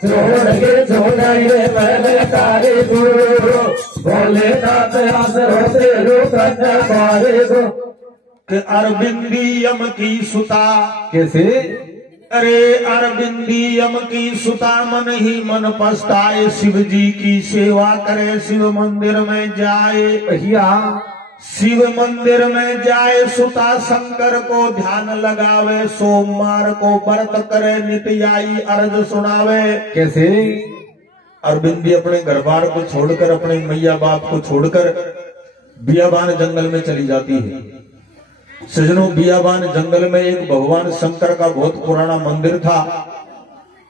छोड़ के छोड़े मैंने तारे गुरु भोलेनाथ आस होते रोकन पारे गो अरविंदी यम की सुता। कैसे? अरे अरविंदी यम की सुता मन ही मन पछताए, शिव जी की सेवा करे शिव मंदिर में जाए। भैया शिव मंदिर में जाए सुता शंकर को ध्यान लगावे, सोमवार को व्रत करे नित्याई अर्ज सुनावे। कैसे? अरविंदी अपने घर बार को छोड़कर अपने मैया बाप को छोड़कर बियाबान जंगल में चली जाती है। सजनों, बियाबान जंगल में एक भगवान शंकर का बहुत पुराना मंदिर था।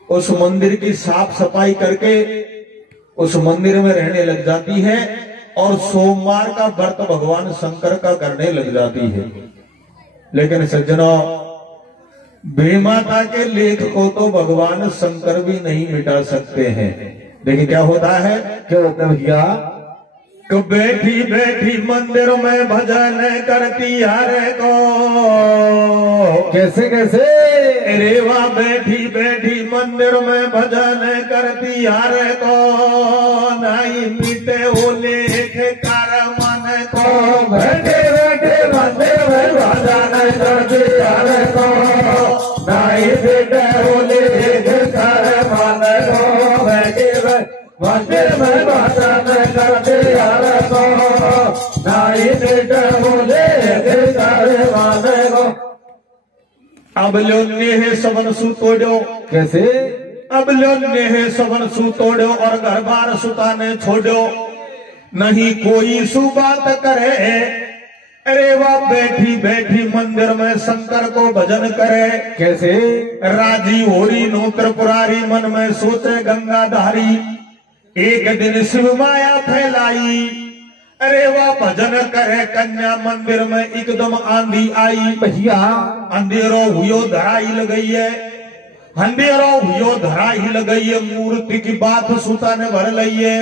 उस मंदिर की साफ सफाई करके उस मंदिर में रहने लग जाती है और सोमवार का व्रत भगवान शंकर का करने लग जाती है। लेकिन सज्जनों, बेमाता के लेख को तो भगवान शंकर भी नहीं मिटा सकते हैं। लेकिन क्या होता है? क्या होता है भैया? तो बैठी बैठी मंदिर में भजन करती हरे को। कैसे कैसे? रेवा बैठी बैठी मंदिर में भजन करती हरे को, नहीं मिटे वो लेख कर मन को। बैठे बैठे मंदिर में भजन करती हरे को, नहीं मिटे वो लेख कर मन को। बैठे मंदिर में भजन करते हरे को, नहीं मिटे वो लेख कर मन को। अब लो नेह सबन सु तोड़ो। कैसे? अब लो नेह सबन सु तोड़ो और घर बार सुता ने छोड़ो, नहीं कोई सु बात करे। अरे वह बैठी बैठी मंदिर में शंकर को भजन करे। कैसे? राजी होरी नो त्रिपुरारी मन में सोचे गंगाधारी, एक दिन शिव माया फैलाई। अरे वह भजन करे कन्या मंदिर में एकदम आंधी आई। भैया अंधेरो हुयो धरा हिल गई है, अंधेरो हुयो धरा हिल गई है। मूर्ति की बात सुता ने भर लई है।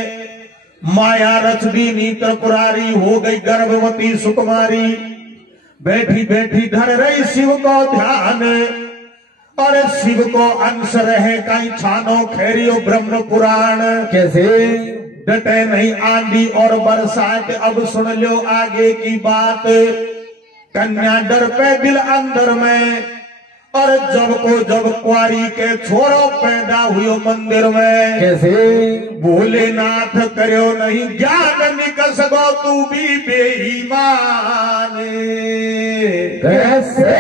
माया रच दीनी त्रिपुरारी हो गई गर्भवती सुकुमारी। बैठी बैठी धर रही शिव को ध्यान, और शिव को अंश रहे कहीं छानो खैरियो ब्रह्म पुराण। कैसे? डटे नहीं आंधी और बरसात। अब सुन लो आगे की बात। कन्या डर पे दिल अंदर में, और जब कुआरी के छोरो पैदा हुयो मंदिर में। कैसे? भोलेनाथ करो नहीं ज्ञान निकस गो तू भी बेईमान। कैसे?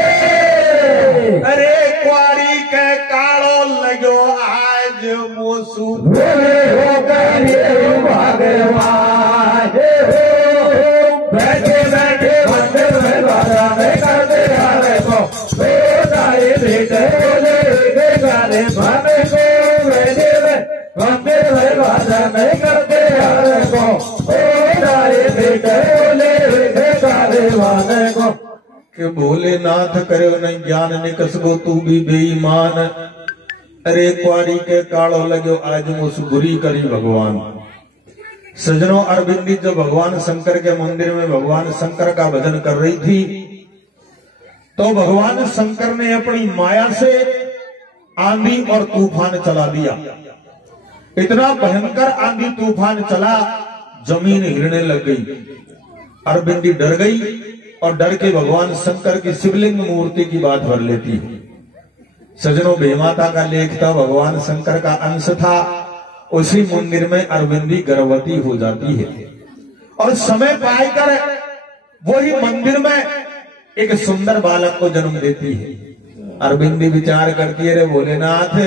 अरे कुआरी के कालो लगो आज मोसू भगवान बैठे बैठे मंदिर में भजन करते हरे को, बेटे बोले बेगारे भाने को। बैठे मंदिर में भजन करते हरे को, बेटे बोले बेगारे भाने को। कि भोलेनाथ करे नहीं ज्ञान निकस गो तू भी बेईमान। अरे कुआरी के कालो लगो आज मुस बुरी करी भगवान। सजनों, अरविंदी जो भगवान शंकर के मंदिर में भगवान शंकर का भजन कर रही थी, तो भगवान शंकर ने अपनी माया से आंधी और तूफान चला दिया। इतना भयंकर आंधी तूफान चला, जमीन हिलने लग गई। अरविंदी डर गई और डर के भगवान शंकर की शिवलिंग मूर्ति की बात भर लेती है। सजनों, बेमाता का लेख था, भगवान शंकर का अंश था। उसी मंदिर में अरविंदी गर्भवती हो जाती है और समय पाकर वही मंदिर में एक सुंदर बालक को जन्म देती है। अरविंदी विचार करती है, रे भोलेनाथ,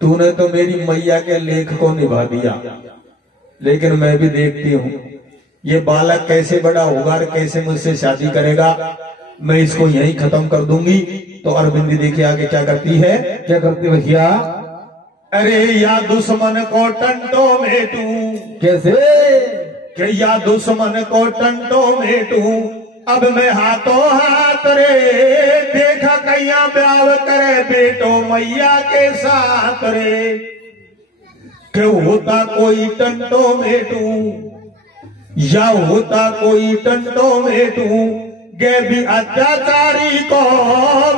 तूने तो मेरी मैया के लेख को निभा दिया, लेकिन मैं भी देखती हूँ ये बालक कैसे बड़ा होगा और कैसे मुझसे शादी करेगा। मैं इसको यहीं खत्म कर दूंगी। तो अरविंदी देखिए आगे क्या करती है। क्या करती भैया? अरे या दुश्मन को टंटो में तू। कैसे? कि या दुश्मन को टंटो में तू, अब मैं हाथों हाथ रे। देखा कैया ब्याह करे बेटो मैया के साथ रे। कि होता कोई टंटो में तू, या होता कोई टंटो में तू, गे भी अत्याचारी को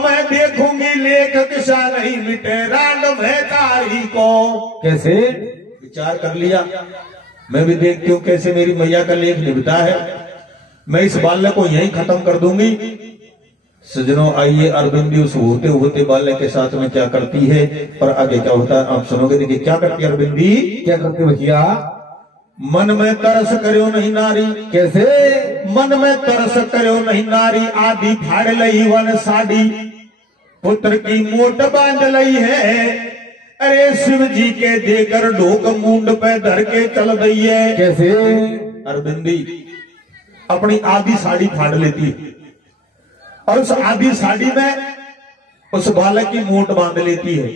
मैं देखूं लेख किसा नहीं मिटे रांड में तारी को। कैसे? विचार कर लिया, मैं भी देखती हूँ कैसे मेरी मैया का लेख निभता है। मैं इस बालक को यहीं खत्म कर दूंगी। सजनों आइए अरविंदी उस होते होते बालक के साथ में क्या करती है और आगे क्या होता है आप सुनोगे। देखिए क्या करती है अरविंदी। क्या करते भैया? मन में तरस करो नहीं नारी। कैसे? मन में तरस करो नहीं नारी आदि फाड़ लई वन साड़ी पुत्र की मोट बांध लई है। अरे शिव जी के देकर ढोक मुंड पे धर के चल गई है। कैसे? अरविंदी अपनी आधी साड़ी फाड़ लेती है और उस आधी साड़ी में उस बालक की मोट बांध लेती है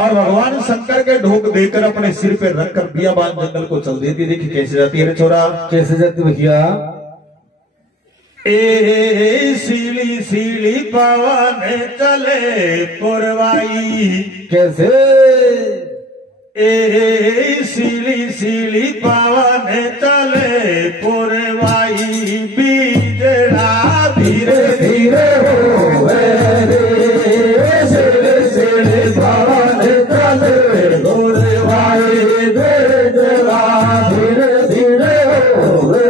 और भगवान शंकर के ढोक देकर अपने सिर पे रखकर बियाबान जंगल को चल देती। देखिए कैसे जाती है रे छोरा। कैसे जाती भैया? ए सीली सीली पवन चले पुरवाई। कैसे? ए सीली सीली पवन चले पुरवाई बीजड़ा धीरे धीरे हो रे। सीली सीली पवन चले पुरवाई बीजड़ा धीरे धीरे हो रे।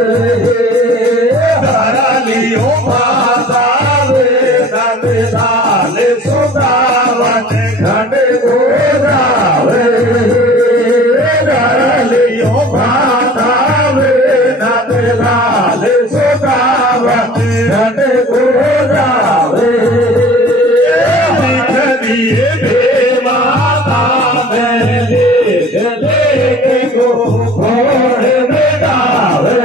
लियो माता वेदाल सुदावन घट गोरावे। लियो माता वेदाल सुदावन घट गोरावे। लिख दिए माता में लिख गो घोड़े में गावे।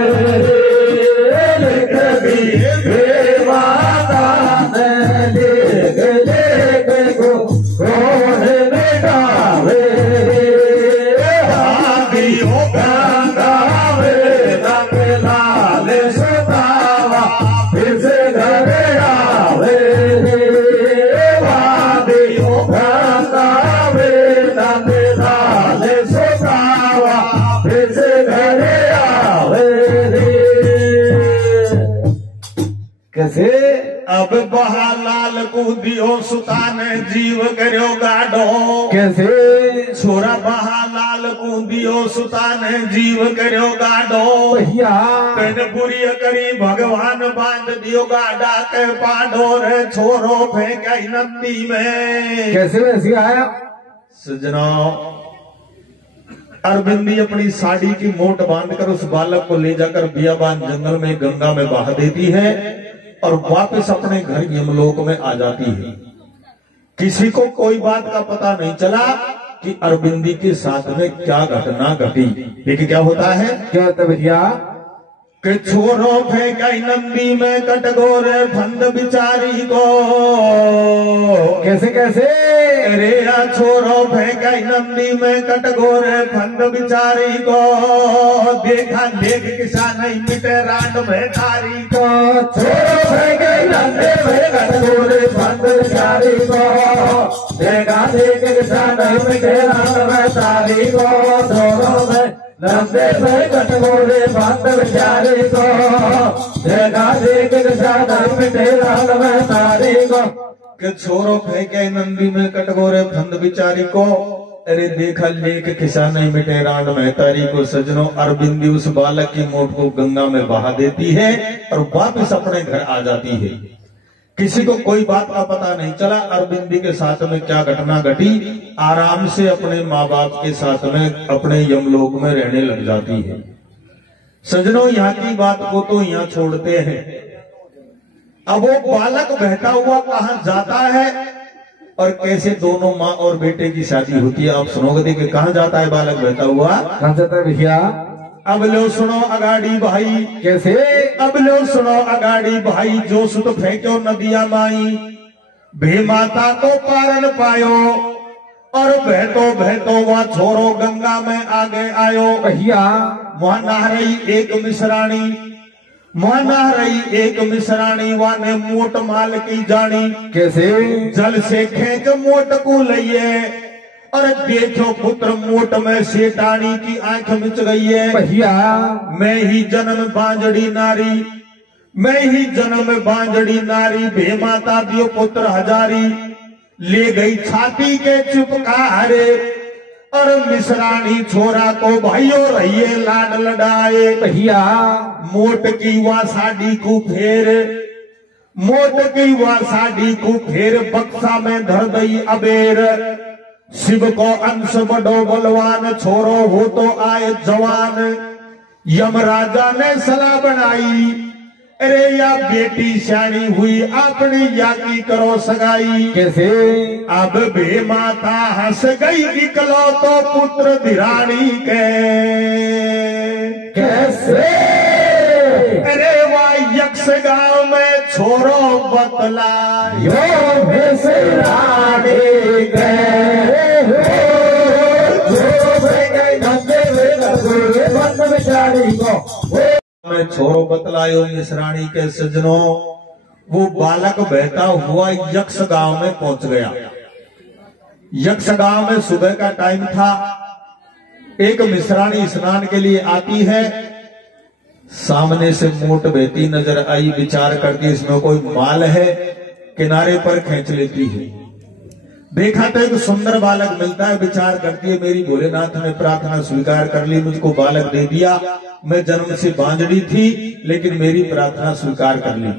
कैसे? अब बहा लाल को दियो सुतान जीव करो गाडो। कैसे? छोरा बहा लाल को दियो सुतान जीव करो गाडो। भैया तेन बुरी करी भगवान बांध दियो गाडा के पाडो रे छोरो फेंका नदी में। कैसे वैसे आया? सजना अरविंदी अपनी साड़ी की मोट बांधकर उस बालक को ले जाकर बियाबान जंगल में गंगा में बहा देती है और वापस अपने घर यमलोक में आ जाती है। किसी को कोई बात का पता नहीं चला कि अरविंदी के साथ में क्या घटना घटी। लेकिन क्या होता है? क्या होता भैया? कि छोरो फेंका नंदी में कटगोरे फंद बिचारी को। कैसे कैसे? रे छोरो फेंका नंदी में कटगोरे फंद बिचारी को। देखा देख किसान नहीं मिटे रात में तारी को। छोरो फेंका नंदी में कटगोरे फंद बिचारी को। देखा देख किसान नहीं मिटे रात में तारी को। छोरो में नंदे में कटगोरे फंद बिचारी को। देखा देख किसान नहीं मिटे रात में तारी को। कि छोरो फेंके नंदी में कटगोरे फंद बिचारी को। अरे देखा लेख किसान नहीं मिटे रांड में तारी को। सजनों अरविंदी उस बालक की मोट को गंगा में बहा देती है और वापस अपने घर आ जाती है। किसी को कोई बात का पता नहीं चला अरविंदी के साथ में क्या घटना घटी। आराम से अपने माँ बाप के साथ में अपने यमलोक में रहने लग जाती है। सजनों यहाँ की बात को तो यहाँ छोड़ते हैं। अब वो बालक बहता हुआ कहाँ जाता है और कैसे दोनों माँ और बेटे की शादी होती है आप सुनोगे। देखिए कहाँ जाता है बालक बहता हुआ। कहाँ जाता है भैया? अब लो सुनो अगाड़ी भाई। कैसे? अब लो सुनो अगाड़ी भाई। जो सुत फेंक्यो नदिया माई भे माता को पारन पायो। और बहतो वह छोरो गंगा में आगे आयो। भैया वहां नहा रही एक मिश्राणी। वहां नहा रही एक मिश्राणी वाने मोट माल की जानी। कैसे? जल से खेच मोट को लइए और देखो पुत्र मोट में सेठानी की आंख मिच गई है। भैया मैं ही जन्म बांजड़ी नारी। मैं ही जन्म बांजड़ी नारी। भे माता दियो पुत्र हजारी। ले गई छाती के चुपकारे, और मिसरानी छोरा को भाइयों रहिए लाड लडाए। भैया मोट की वा साड़ी को फेर, मोट की वा साड़ी को फेर, बक्सा में धर दई अबेर। शिव को अंश बड़ो बलवान, छोरो हो तो आए जवान। यमराजा ने सलाह बनाई, अरे या बेटी श्याणी हुई अपनी याकी करो सगाई। कैसे? अब बे माता हंस गई, निकलो तो पुत्र धिरानी के। कैसे? अरे वाह यक्ष गांव में छोरो बतला, यो मिसरानी के मैं छोरो बतलायो मिसरानी के सजनों। वो बालक बहता हुआ यक्ष गांव में पहुंच गया। यक्ष गांव में सुबह का टाइम था। एक मिसरानी स्नान के लिए आती है। सामने से मोट बहती नजर आई, विचार करती इसमें कोई माल है, किनारे पर खींच लेती है। देखा तो एक सुंदर बालक मिलता है, विचार करती है मेरी भोलेनाथ ने प्रार्थना स्वीकार कर ली, मुझको बालक दे दिया। मैं जन्म से बांझड़ी थी लेकिन मेरी प्रार्थना स्वीकार कर ली।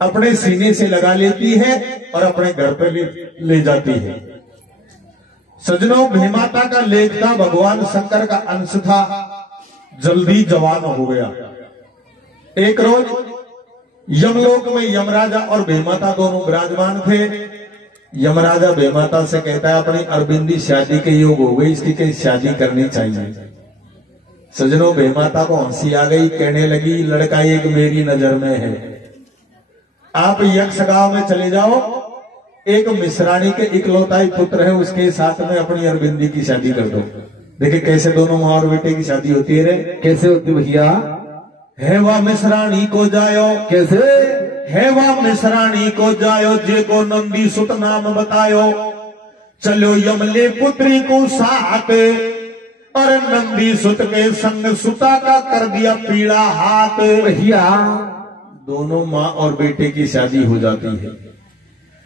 अपने सीने से लगा लेती है और अपने घर पर ले जाती है। सजनों, भीमाता का लेख था, भगवान शंकर का अंश था, जल्दी जवान हो गया। एक रोज यमलोक में यमराजा और भीमाता दोनों विराजमान थे। यमराजा भीमाता से कहता है अपनी अरविंदी शादी के योग हो गई, इसकी कहीं शादी करनी चाहिए। सजनों, भीमाता को हंसी आ गई, कहने लगी लड़का एक मेरी नजर में है, आप यक्ष गांव में चले जाओ, एक मिसरानी के इकलौता ही पुत्र है, उसके साथ में अपनी अरविंदी की शादी कर दो। देखिए कैसे दोनों माँ और बेटे की शादी होती है रे। कैसे होती भैया? है वह मिसरानी को जायो। कैसे? है वह मिसरानी को जायो, जे को नंदी सुत नाम बतायो। चलो यमले पुत्री को साथ, और नंदी सुत के संग सुता का कर दिया पीड़ा हाथ। भैया दोनों माँ और बेटे की शादी हो जाती है।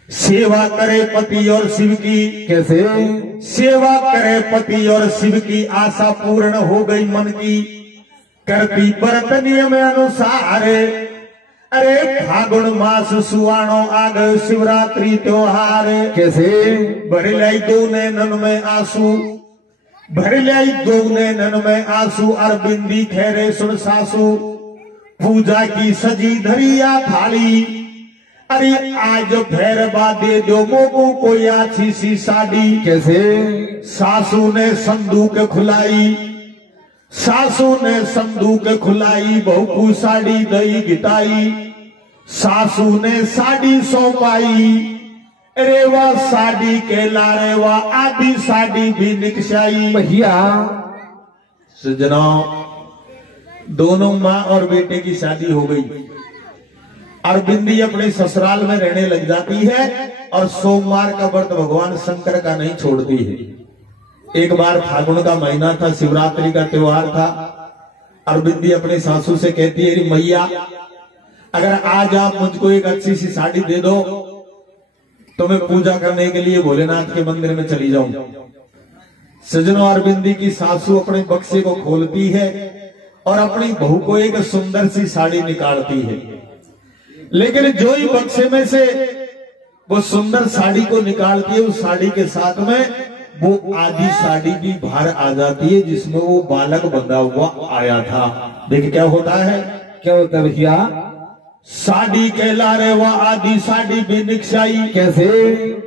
सेवा करे पति और शिव की। कैसे? सेवा करे पति और शिव की, आशा पूर्ण हो गई मन की। करती व्रत नियम अनुसार, अरे फागुन मास सुहानो आ गए शिवरात्रि त्योहार। कैसे? भर लाई दो नैनन में आंसू, भर लाई दो नैनन में आंसू, अरविंदी ठहरे सुन सासू। पूजा की सजी धरिया थाली, अरे आज भैरवा दे दो मोको कोई अच्छी सी साड़ी। कैसे? सासू ने संदूक खुलाई, सासू ने संदूक खुलाई, बहू को साड़ी दई गिटाई। सासू ने साड़ी सौंपाई, अरे वाह साड़ी के लारे वाह आधी साड़ी भी निकशाई। भैया सजना, दोनों माँ और बेटे की शादी हो गई। अरविंदी अपने ससुराल में रहने लग जाती है और सोमवार का व्रत भगवान शंकर का नहीं छोड़ती है। एक बार फागुन का महीना था, शिवरात्रि का त्योहार था। अरविंदी अपने सासू से कहती है, मैया अगर आज आप मुझको एक अच्छी सी साड़ी दे दो तो मैं पूजा करने के लिए भोलेनाथ के मंदिर में चली जाऊं। सजनों, अरविंदी की सासू अपने बक्से को खोलती है और अपनी बहू को एक सुंदर सी साड़ी निकालती है। लेकिन जो ही बक्से में से वो सुंदर साड़ी को निकालती है, उस साड़ी के साथ में वो आधी साड़ी भी बाहर आ जाती है जिसमें वो बालक बंधा हुआ आया था। देखिए क्या होता है। क्या होता है भैया? साड़ी के लारे वह आधी साड़ी भी निकसाई। कैसे?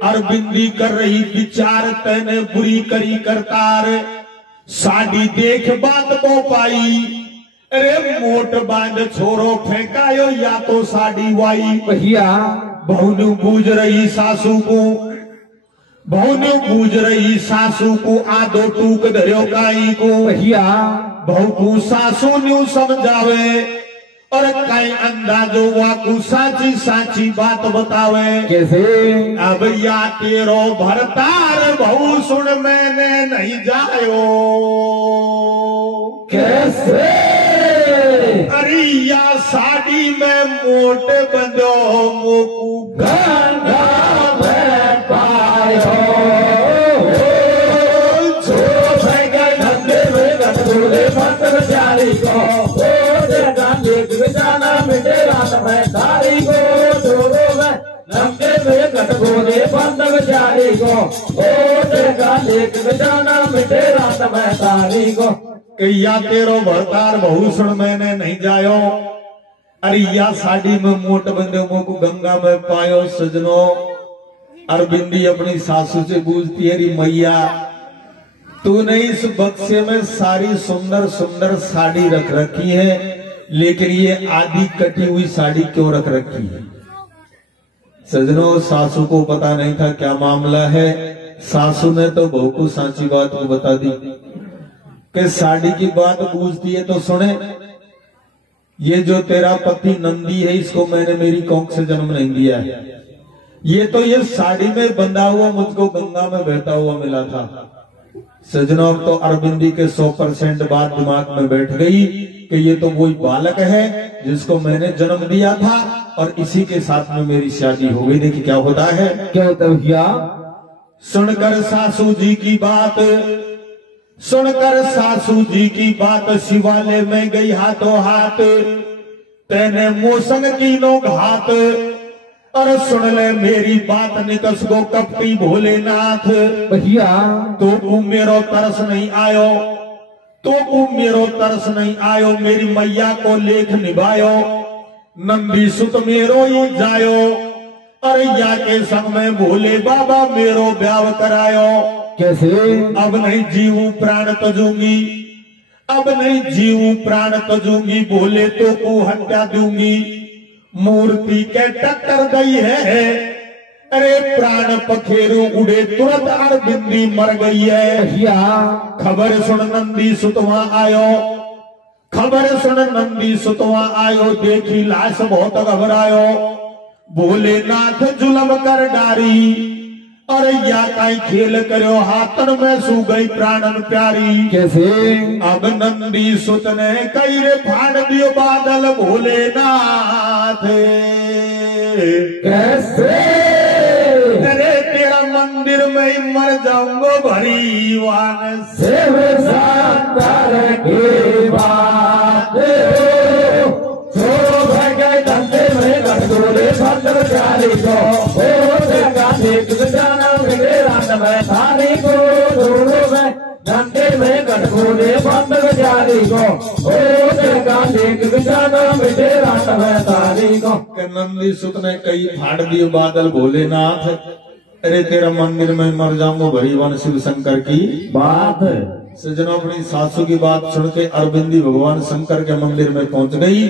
अरविंदी कर रही विचार, तैने बुरी करी करतार। साड़ी देख बात को पाई, अरे मोट बांध छोरो फेंकायो या तो साड़ी वाई। भैया बहुनु बूझ रही सासू को, बहुनु बूझ रही सासू को, आधो टूक धर्यो गाई को। भैया बहु को सासू न्यू समझावे और कई अंदाजो वाकू साची साची बात बतावे। कैसे? अब या तेरो भरतार बहु सुन मैंने नहीं जायो। कैसे? अरे या साड़ी में मोटे बंदो मोकू गंगा में में घट गोले बंद बेचारी को ओटेगा लेख जाना मिटे रात में तारी को कि या तेरो भरतार भूषण मैंने नहीं जायो अरे या साड़ी में मोट बंदे को गंगा में पायो सजनो अरबिंदी अपनी सासू से पूछती है मैया तूने इस बक्से में सारी सुंदर सुंदर साड़ी रख रखी है लेकिन ये आधी कटी हुई साड़ी क्यों रख रखी है। सजनों सासू को पता नहीं था क्या मामला है। सासू ने तो बहू को सांची बात को बता दी कि साड़ी की बात पूछती है तो सुने, ये जो तेरा पति नंदी है इसको मैंने मेरी कोख से जन्म नहीं दिया है। ये तो ये साड़ी में बंधा हुआ मुझको गंगा में बहता हुआ मिला था। सजनों अब तो अरविंदी के 100% बात दिमाग में बैठ गई कि ये तो वही बालक है जिसको मैंने जन्म दिया था और इसी के साथ में मेरी शादी हो गई। देखिए क्या होता है। क्या होता है भैया। सुनकर सासू जी की बात, सुनकर सासू जी की बात शिवालय में गई हाथों हाथ, तेने मोसंग की नो घात और सुन ले मेरी बात निकस गो कपटी भोलेनाथ। भैया तो तू मेरो तरस नहीं आयो, तो तू मेरो तरस नहीं आयो, मेरी मैया को लेख निभायो, नंदी सुत मेरो ही जायो और या के संग में भोले बाबा मेरो ब्याह करायो। कैसे। अब नहीं जीवू प्राण तजूंगी, अब नहीं जीवू प्राण तजूंगी, बोले तो को हत्या दूंगी, मूर्ति के टक्कर गई है, अरे प्राण पखेरु उड़े तुरंत अरबिंदी मर गई है। भैया खबर सुन नंदी सुतवा आयो, खबर सुन नंदी सुतवा आयो, देखी लाश बहुत घबरायो, भोलेनाथ जुलम कर डारी और या काई खेल करो हाथन में सू गई प्राणन प्यारी। कैसे। अब नंदी सुत ने कई रे फाड़ दियो बादल भोलेनाथ। कैसे। तेरे तेरा मंदिर में ही मर जाऊंगो भरी वान से के बात धंधे में घटोले बंद बेचारी को जाना मिले रात में तारी को दोनों में धंधे में घटोले बंद बेचारी को जाना मिले रात में तारी को। नंदी सुत ने कई फाड़ दियो बादल भोलेनाथ, अरे तेरा मंदिर में मर जाऊंगो भरी वन शिव शंकर की बात। सजनों अपनी सासू की बात सुन के अरविंदी भगवान शंकर के मंदिर में पहुंच गई।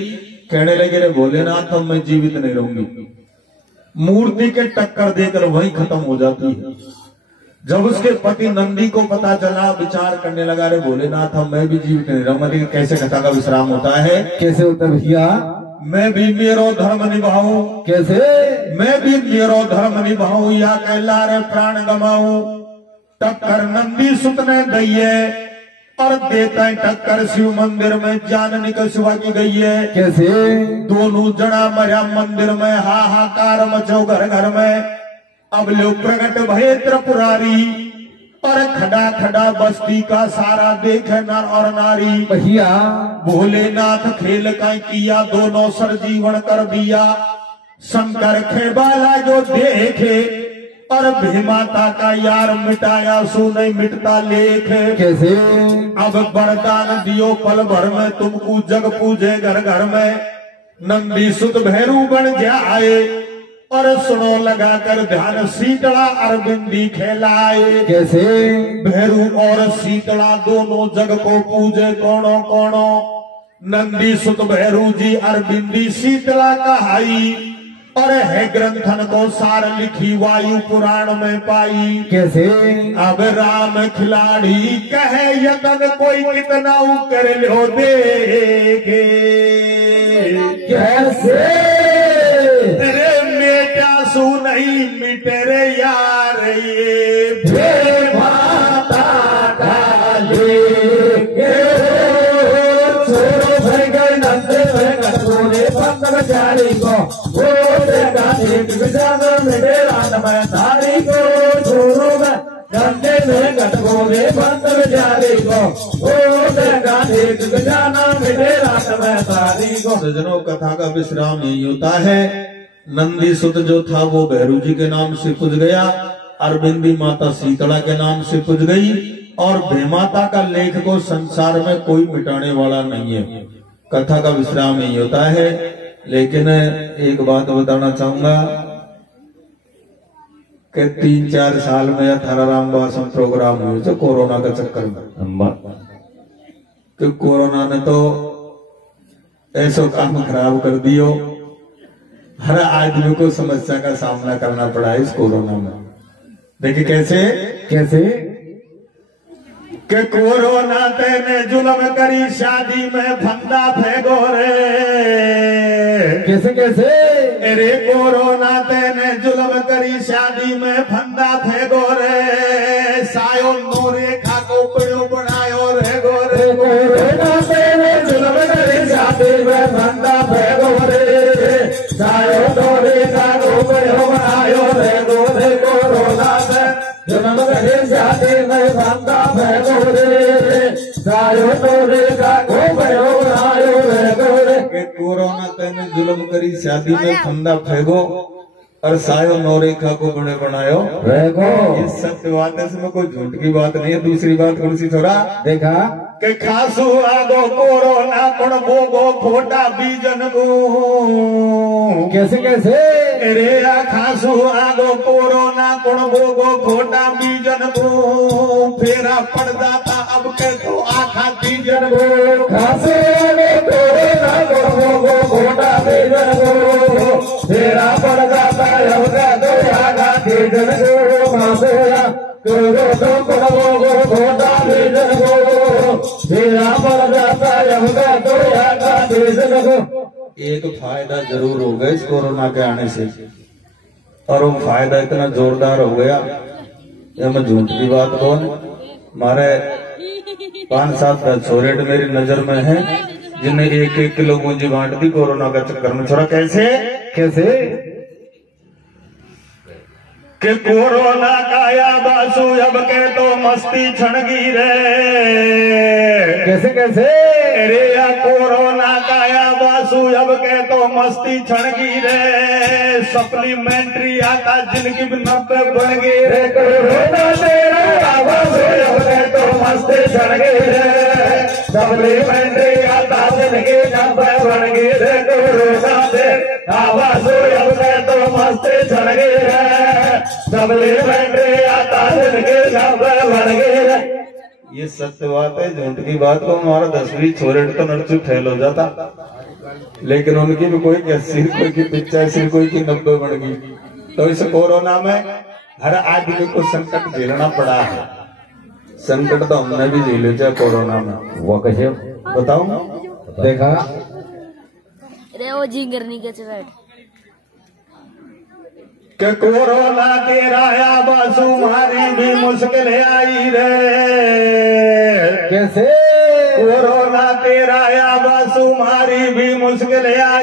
कहने लगे रे भोलेनाथ अब मैं जीवित नहीं रहूंगी। मूर्ति के टक्कर देकर वहीं खत्म हो जाती है। जब उसके पति नंदी को पता चला विचार करने लगा रे भोलेनाथ अब मैं भी जीवित नहीं रहूंगा। देखिए कैसे कथा का विश्राम होता है। कैसे होता है भैया। मैं भी मेरो धर्म निभाऊं। कैसे। मैं भी मेरो धर्म निभाऊं या कहला रे प्राण गमाऊं। टक्कर नंदी सुत ने दी है और देता है टक्कर शिव मंदिर में जान निकल शिवा की गई है। कैसे। दोनों जना मरा मंदिर में हाहाकार मचो घर घर में। अब लोग प्रकट भये त्रिपुरारी और खड़ा खड़ा बस्ती का सारा देखे नर और नारी। भैया भोलेनाथ खेल का किया दोनों सर जीवन कर दिया। शंकर खेबाला जो देखे और भीमाता का यार मिटाया सो नहीं मिटता लेख। कैसे। अब वरदान दियो पल भर में तुमको जग पूजे घर घर में। नंदी सुत भैरू बन जाए और सुनो लगा कर ध्यान शीतला अरविंदी खेलाए। कैसे। भैरू और शीतला दोनों जग को पूजे कोनो कोनो। नंदी सुत भैरू जी अरविंदी शीतला कहाई और है ग्रंथन को सार लिखी वायु पुराण में पाई। कैसे। अब राम खिलाड़ी कहे यतन कोई कितना कर लो देखे। कैसे। तेरे बेटा सू नहीं मिटे रे यार ये माता डाले बंद बेचारी को मिले रात में तारी को दोनों में धंधे में घटोले बंद बेचारी को जाना मिले रात में तारी को। सजनों कथा का विश्राम यही होता है। नंदी सुत जो था वो भैरू जी के नाम से पूज गया, अरविंदी माता शीतला के नाम से पूज गई, और भेमाता का लेख को संसार में कोई मिटाने वाला नहीं है। कथा का विश्राम ही होता है। लेकिन एक बात बताना चाहूंगा कि 3-4 साल में या थाराराम बासम प्रोग्राम हुए थे कोरोना के चक्कर में, कि कोरोना ने तो ऐसा काम खराब कर दियो, हर आदमी को समस्या का सामना करना पड़ा इस कोरोना में। देखिए कैसे कैसे कि कोरोना तेने जुल्म करी शादी में फंदा फेंको रे, कैसे कैसे अरे कोरोना तेने जुल्म करी शादी में फंदा फेंको रे, सायो नोरे खाको पड़ो बनायो रे गोरे, कोरोना तेने जुल्म करी शादी में फंदा फेंको रे, सायो नोरे खाको पड़ो बनायो रे गोरे, कोरोना तेने जुल्म करी शादी में फंदा फेंको रे, सायो नोरे खाको पड़ो बनायो रे गोरे, कि कोरोना तेने जुल्म करी शादी में फंदा फेंको और सायो नौरेखा को बने बनायो देखो ये सत्य बात है, इसमें कोई झूठ की बात नहीं है। दूसरी बात कौन सी थोड़ा देखा कि खासू आगो कोरोना पण भोगो खोटा बीजन को, कैसे कैसे रे आ खासू आगो कोरोना पण भोगो खोटा बीजन को, फेरा पड़ जाता अब के तो आखा बीजन को, खासे में कोरोना को खोटा बीजन को, तेरा पड़ जाता है तो आगा बीजन को, खासेरा कोरोना को खोटा बीजन को, तेरा पड़ जाता है तो आगा बीजन को। एक फायदा जरूर हो गया इस कोरोना के आने से, और वो फायदा इतना जोरदार हो गया, ये मैं झूठ की बात कौन, हमारे 5-7 छोरेट मेरी नजर में है जिन्हें 1-1 किलो गूंजी बांट दी कोरोना का चक्कर में। छोड़ा कैसे कैसे कि कोरोना काया बासु अब के तो मस्ती छणगी रे, कैसे कैसे रे या कोरोना काया बासु अब के तो मस्ती छणगी रे, सप्लीमेंट्री आता जिनकी भी 90 बन गई रे, कोरोना तेरा आवाज अब के तो मस्ती छणगी रे, सप्लीमेंट्री आता जिनकी 90 बन गई रे, कोरोना तेरा आवाज अब के तो मस्ती छणगी रे, सप्लीमेंट्री आता जिनकी 90 बन गई रे। ये सत्य बात है, झूठ की बात को हमारा 10वीं छोरेट तो नर्सू फेल हो जाता, लेकिन उनकी भी कोई 80, कोई की 85, कोई की 90 बन गई। तो इस कोरोना में हर आदमी को संकट झेलना पड़ा है। संकट तो हमने भी झेले थे कोरोना में। वो कैसे बताओ देखा रे वो जिंगरनी के चैट कि कोरोना तेरा या बासु मारी भी मुश्किल आई रे, कैसे कोरोना तेरा या बासु मारी भी मुश्किल आई।